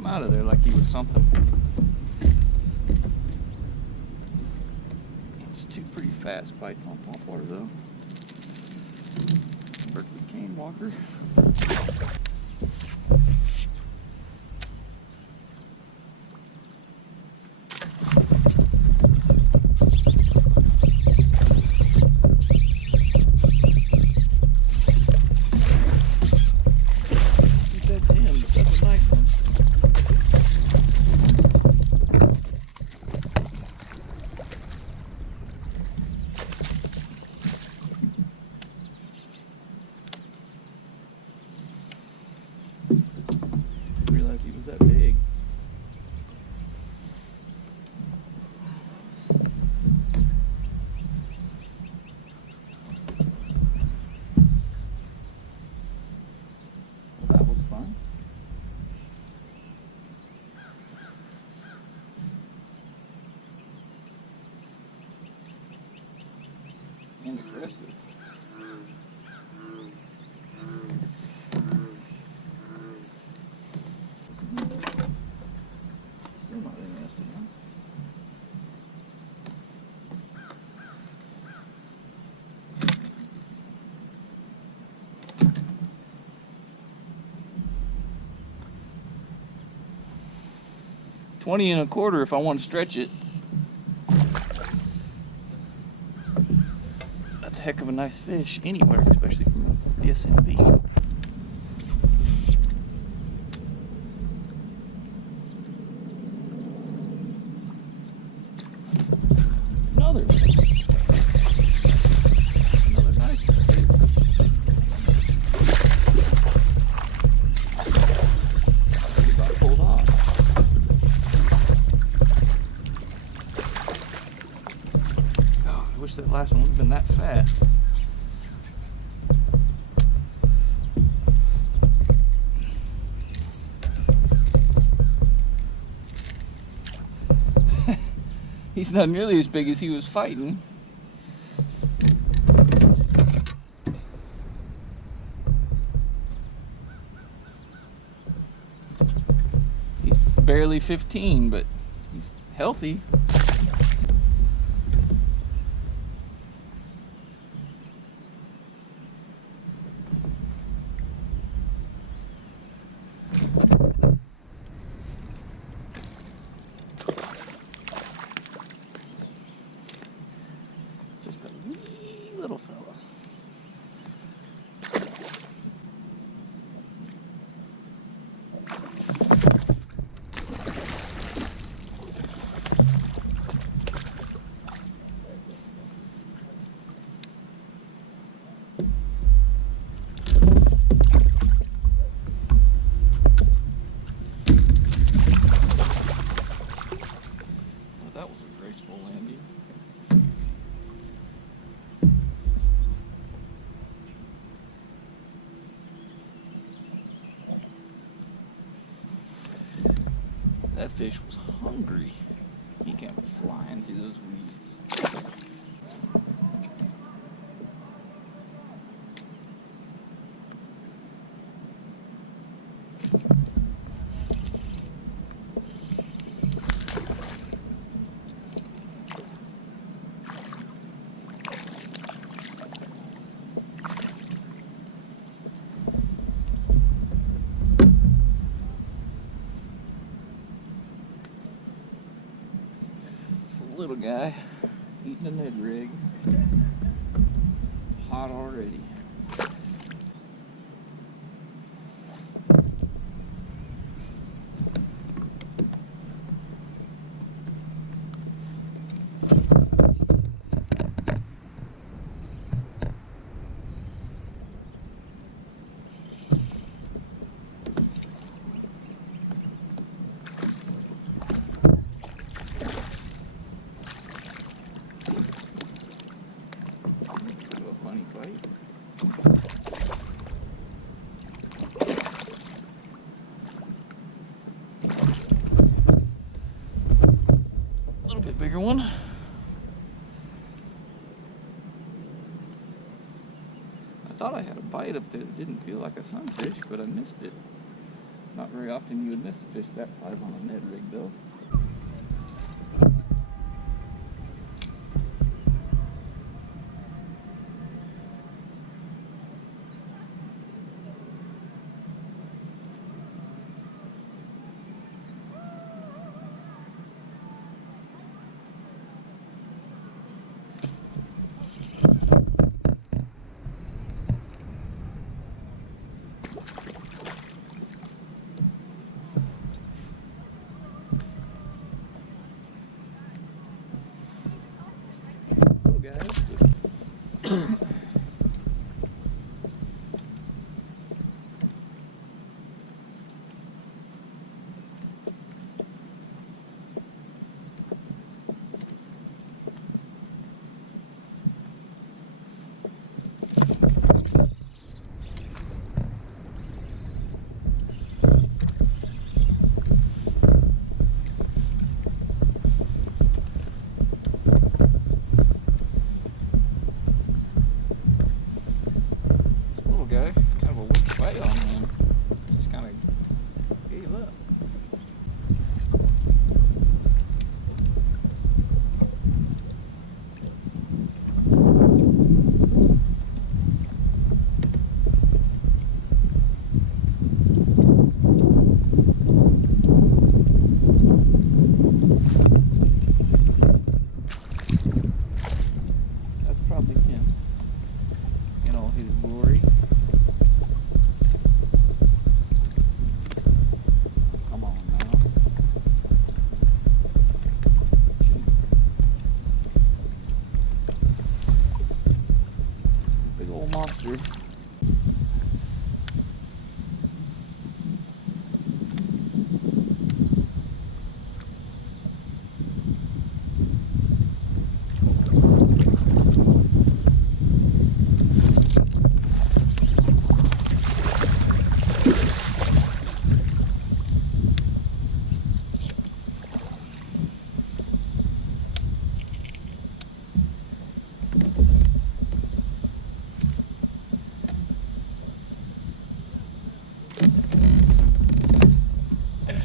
come out of there like he was something. It's two pretty fast bites on topwater though. Berkley cane walker. Realized he was that big. That was fun. And aggressive. Still not interested, huh? $20.25 if I want to stretch it. That's a heck of a nice fish anywhere, especially from the SMP. Another nice one. He about pulled off. Oh, I wish that last one would have been that fast. He's not nearly as big as he was fighting. He's barely 15, but he's healthy. Little fella. Well, that was a graceful landing. That fish was hungry. He came flying through those weeds. Little guy eating a Ned Rig. Hot already. Funny fight. A little bit bigger one. I thought I had a bite up there that didn't feel like a sunfish, but I missed it. Not very often you would miss a fish that size on a Ned Rig though. Monster.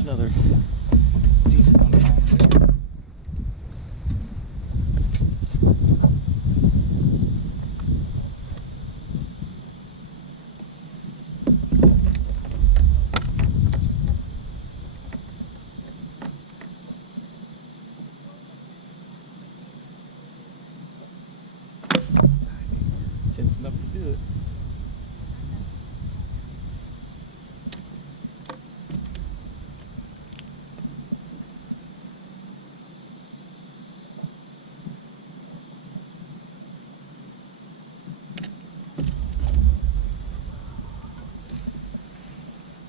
Another decent one finally. Just enough to do it.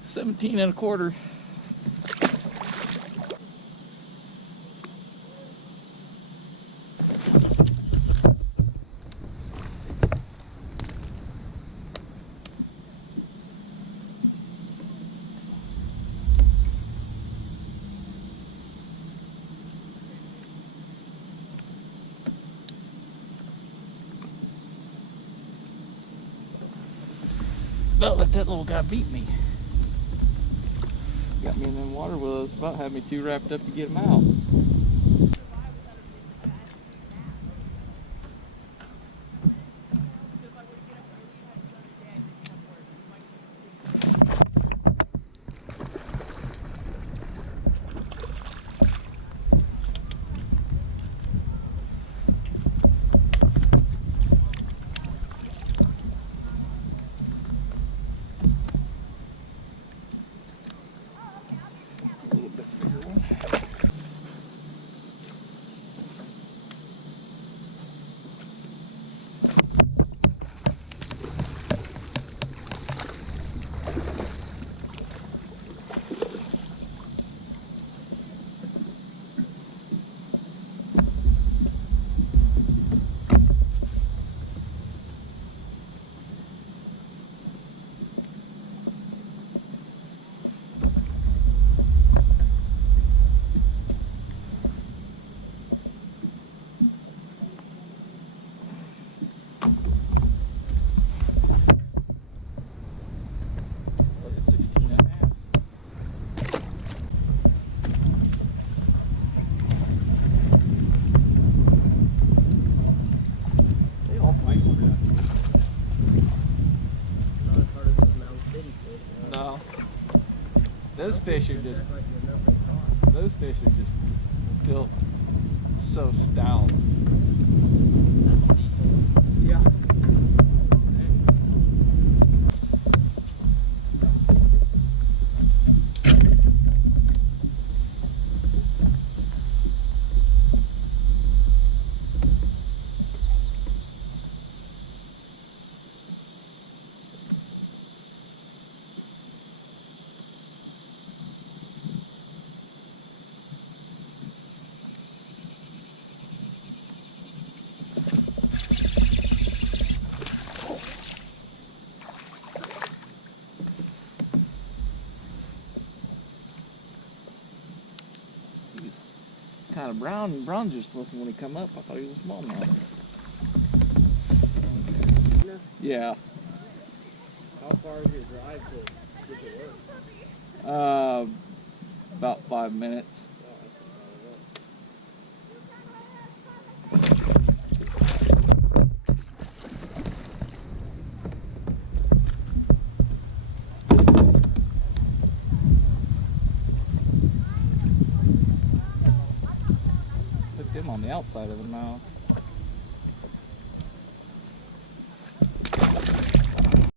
$17.25. Well, let that little guy beat me. Got me in them water willows, about had me too wrapped up to get him out. Those fish are just built so stout. That's a diesel. Yeah. Kind of brown just looking when he come up. I thought he was a smallmouth. Yeah. How far is your drive to get to work? About 5 minutes. Oh, that's Hooked him on the outside of the mouth.